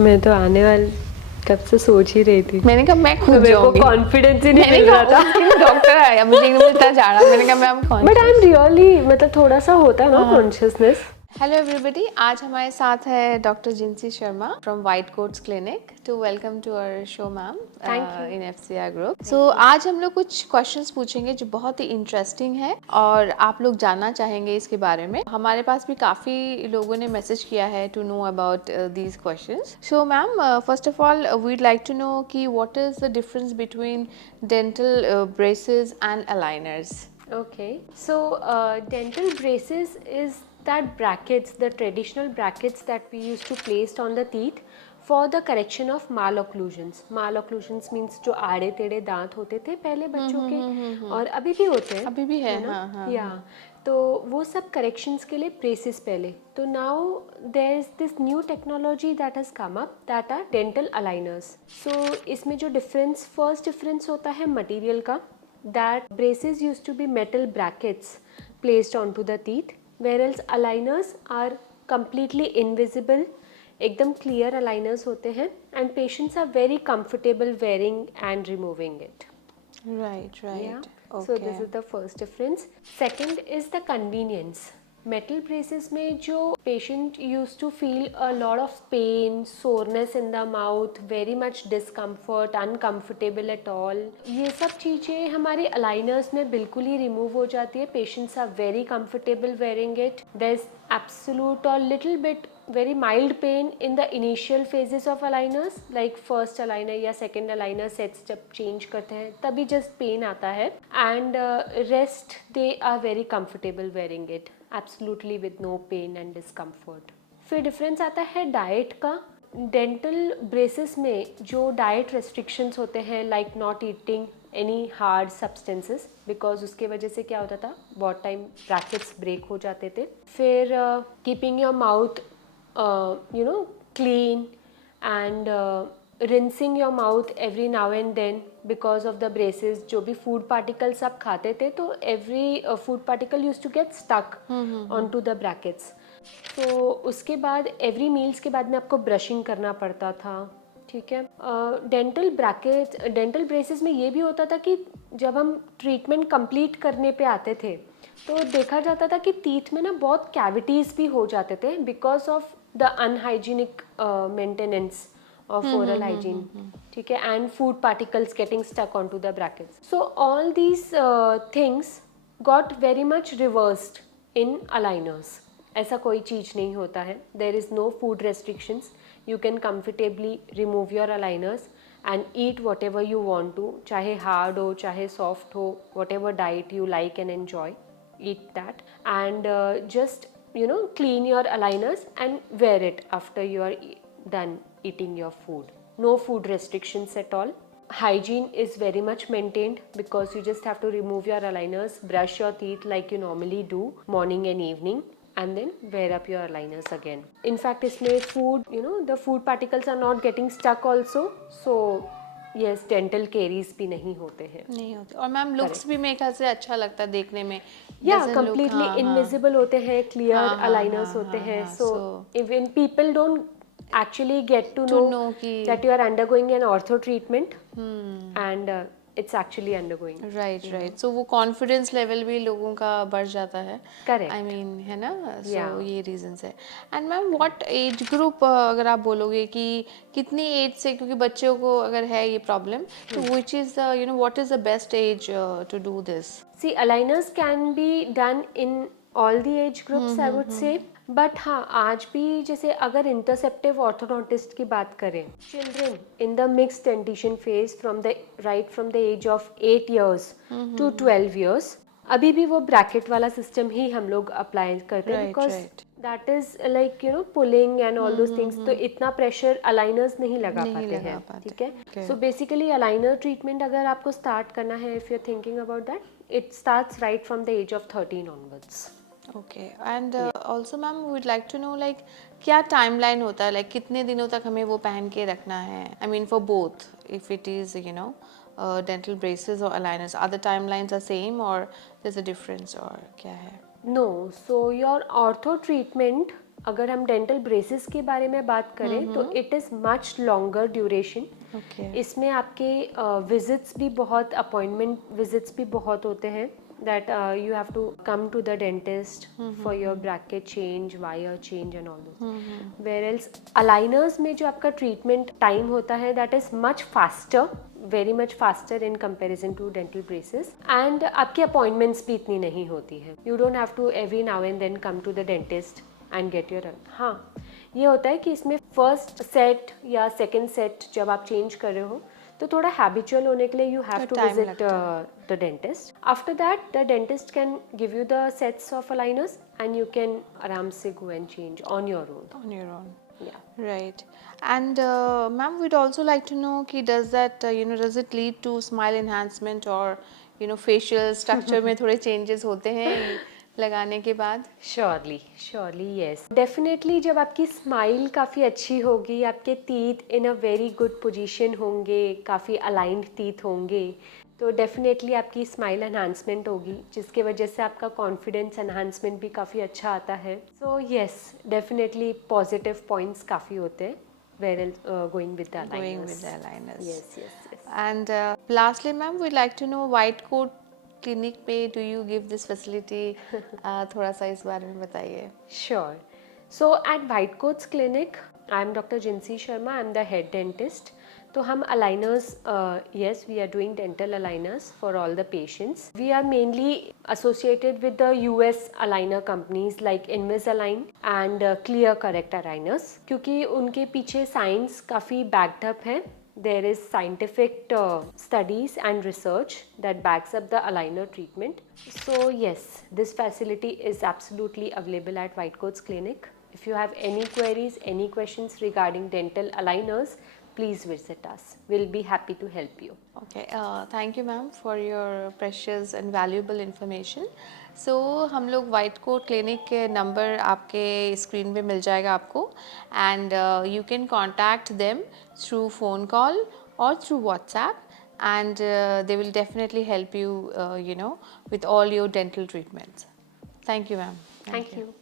मैं तो आने वाली कब से सोच ही रही थी। मैंने कहा मैं खुद मेरे को जाऊंगी। कॉन्फिडेंस ही नहीं मैंने मिल रहा कहा था। उस दिन डॉक्टर आया, मुझे एकदम इतना झाड़ा, मैंने कहा ma'am but I am conscious. Really मतलब थोड़ा सा होता है ना कॉन्शियसनेस। हेलो एवरीबॉडी, आज हमारे साथ है doctor Jincy Sharma from white coats clinic to welcome to our show ma'am in FCR group. So आज हम लोग कुछ क्वेश्चंस पूछेंगे जो बहुत ही इंटरेस्टिंग है और आप लोग जानना चाहेंगे इसके बारे में। हमारे पास भी काफ़ी लोगों ने मैसेज किया है to know about these questions. So ma'am, first of all we'd like to know कि what is the difference between dental braces and aligners. Okay, so dental braces is that brackets, the traditional brackets that we used to place on the teeth for the correction of malocclusions. Malocclusions means जो आड़े टेढ़े दांत होते थे पहले बच्चों के, और अभी भी होते हैं, अभी भी है ना? हाँ हाँ या तो वो सब करेक्शंस के लिए ब्रेसेस पहले। तो now there is this new technology that has come up that are dental aligners. So इसमें जो डिफरेंस, फर्स्ट डिफरेंस होता है मटेरियल का, that braces used to be metal brackets placed onto the teeth, whereas aligners are completely invisible, एकदम clear aligners होते हैं, and patients are very comfortable wearing and removing it. Right, right. Yeah. Okay. So this is the first difference. Second is the convenience. Metal braces में जो patient use to feel a lot of pain, soreness in the mouth, very much discomfort, uncomfortable at all, ये सब चीज़ें हमारे aligners में बिल्कुल ही remove हो जाती है. Patients are very comfortable wearing it. There is absolute और little bit very mild pain in the initial phases of aligners, like first aligner या second aligner sets जब change करते हैं तभी just pain आता है, and rest they are very comfortable wearing it absolutely with no pain and discomfort. फिर difference आता है diet का. डेंटल ब्रेसेस में जो डाइट रेस्ट्रिक्शंस होते हैं, like not eating any hard substances, because उसके वजह से क्या होता था, बहुत टाइम ब्रैकेट्स ब्रेक हो जाते थे. फिर keeping your mouth clean and rinsing your mouth every now and then because of the braces. जो भी food particles आप खाते थे तो every food particle used to get stuck onto the brackets. तो उसके बाद एवरी मील्स के बाद में आपको ब्रशिंग करना पड़ता था. ठीक है. डेंटल ब्रैकेट, डेंटल ब्रेसेस में ये भी होता था कि जब हम ट्रीटमेंट कंप्लीट करने पे आते थे तो देखा जाता था कि टीथ में ना बहुत कैविटीज़ भी हो जाते थे because of the unhygienic maintenance of oral hygiene. ठीक है. And food particles getting stuck onto the brackets. So all these things got very much reversed in aligners. ऐसा कोई चीज़ नहीं होता है. There is no food restrictions. You can comfortably remove your aligners and eat whatever you want to, चाहे hard हो चाहे soft हो, whatever diet you like and enjoy, eat that, and just clean your aligners and wear it after you are done eating your food. No food restrictions at all. Hygiene is very much maintained because you just have to remove your aligners, brush your teeth like you normally do morning and evening, and then wear up your aligners again. In fact, इसमें food, the food particles are not getting stuck also, so yes, dental caries भी नहीं होते हैं. नहीं होते. और ma'am looks भी मेरे ख्याल से अच्छा लगता है देखने में. या completely invisible होते हैं, clear aligners होते हैं, so even people don't actually get to know that you are undergoing an ortho treatment and it's actually undergoing. Right right. So वो कॉन्फिडेंस लेवल भी लोगों का बढ़ जाता है. Correct. आई मीन है ना. सो ये रीजंस है. And ma'am what age group, अगर आप बोलोगे कि कितनी एज से, क्योंकि बच्चों को अगर है ये प्रॉब्लम, तो which is what is the best age to do this? See, aligners can be done in all the age groups, I would say. But हाँ, आज भी जैसे अगर इंटरसेप्टिव ऑर्थोडोंटिस्ट की बात करें, children in the mixed dentition phase from the age of 8 years to 12 years, अभी भी वो ब्रैकेट वाला सिस्टम ही हम लोग अप्लाई करते हैं because that is like pulling and all those things. तो इतना प्रेशर अलाइनर्स नहीं लगा पाते हैं. ठीक है. सो बेसिकली अलाइनर ट्रीटमेंट अगर आपको स्टार्ट करना है, if you are thinking about that, it starts right from the age of 13 onwards. Okay. And also ma'am we'd like to know like क्या टाइमलाइन होता है, लाइक कितने दिनों तक हमें वो पहन के रखना है? I mean for both, if it is dental braces or aligners, are the timelines are same or there's a difference or क्या है? No, so your ortho treatment अगर हम डेंटल ब्रेसेस के बारे में बात करें तो it is much longer duration. Okay. इसमें आपके विजिट्स भी बहुत, अपॉइंटमेंट विजिट्स भी बहुत होते हैं. That you have to come to the dentist for your bracket change, wire change and all this. Where else aligners में जो आपका ट्रीटमेंट टाइम होता है that is much faster, very much faster in comparison to dental braces. And आपकी appointments भी इतनी नहीं होती है. You don't have to every now and then come to the dentist and get your. हाँ, ये होता है कि इसमें फर्स्ट सेट या सेकंड सेट जब आप चेंज कर रहे हो तो थोड़ा हैबिचुअल होने के लिए you have to visit the dentist. After that the dentist can give you the sets of aligners and you can आराम से go and change on your own. On your own. Yeah. Right. And ma'am, we'd also like to know कि does that does it lead to smile enhancement or facial structure में थोड़े changes होते हैं लगाने के बाद? Surely yes, definitely. जब आपकी स्माइल काफ़ी अच्छी होगी, आपके teeth in a very good position होंगे, काफ़ी अलाइंड टीथ होंगे, तो डेफिनेटली आपकी स्माइल एनहांसमेंट होगी, जिसके वजह से आपका कॉन्फिडेंस एनहांसमेंट भी काफ़ी अच्छा आता है. So yes, definitely positive points काफ़ी होते हैं we're going with the aligners. Yes. And lastly, ma'am, we'd like to know White Coat Clinic पे do you give this facility? थोड़ा सा इस बारे में बताइए. Sure. So at White Coats Clinic, I am Dr. Jinsi Sharma. I am the head dentist. तो हम aligners, yes, we are doing dental aligners for all the patients. We are mainly associated with the US aligner companies like Invisalign and Clear Correct aligners, क्योंकि उनके पीछे science काफ़ी backed up है. There is scientific studies and research that backs up the aligner treatment. So yes, this facility is absolutely available at White Coats Clinic. If you have any queries, any questions regarding dental aligners, please visit us. We'll be happy to help you. Okay, thank you ma'am for your precious and valuable information. So हम लोग white coat clinic के number आपके screen पे मिल जाएगा आपको, and you can contact them through phone call और through WhatsApp, and they will definitely help you with all your dental treatments. Thank you ma'am. Thank you.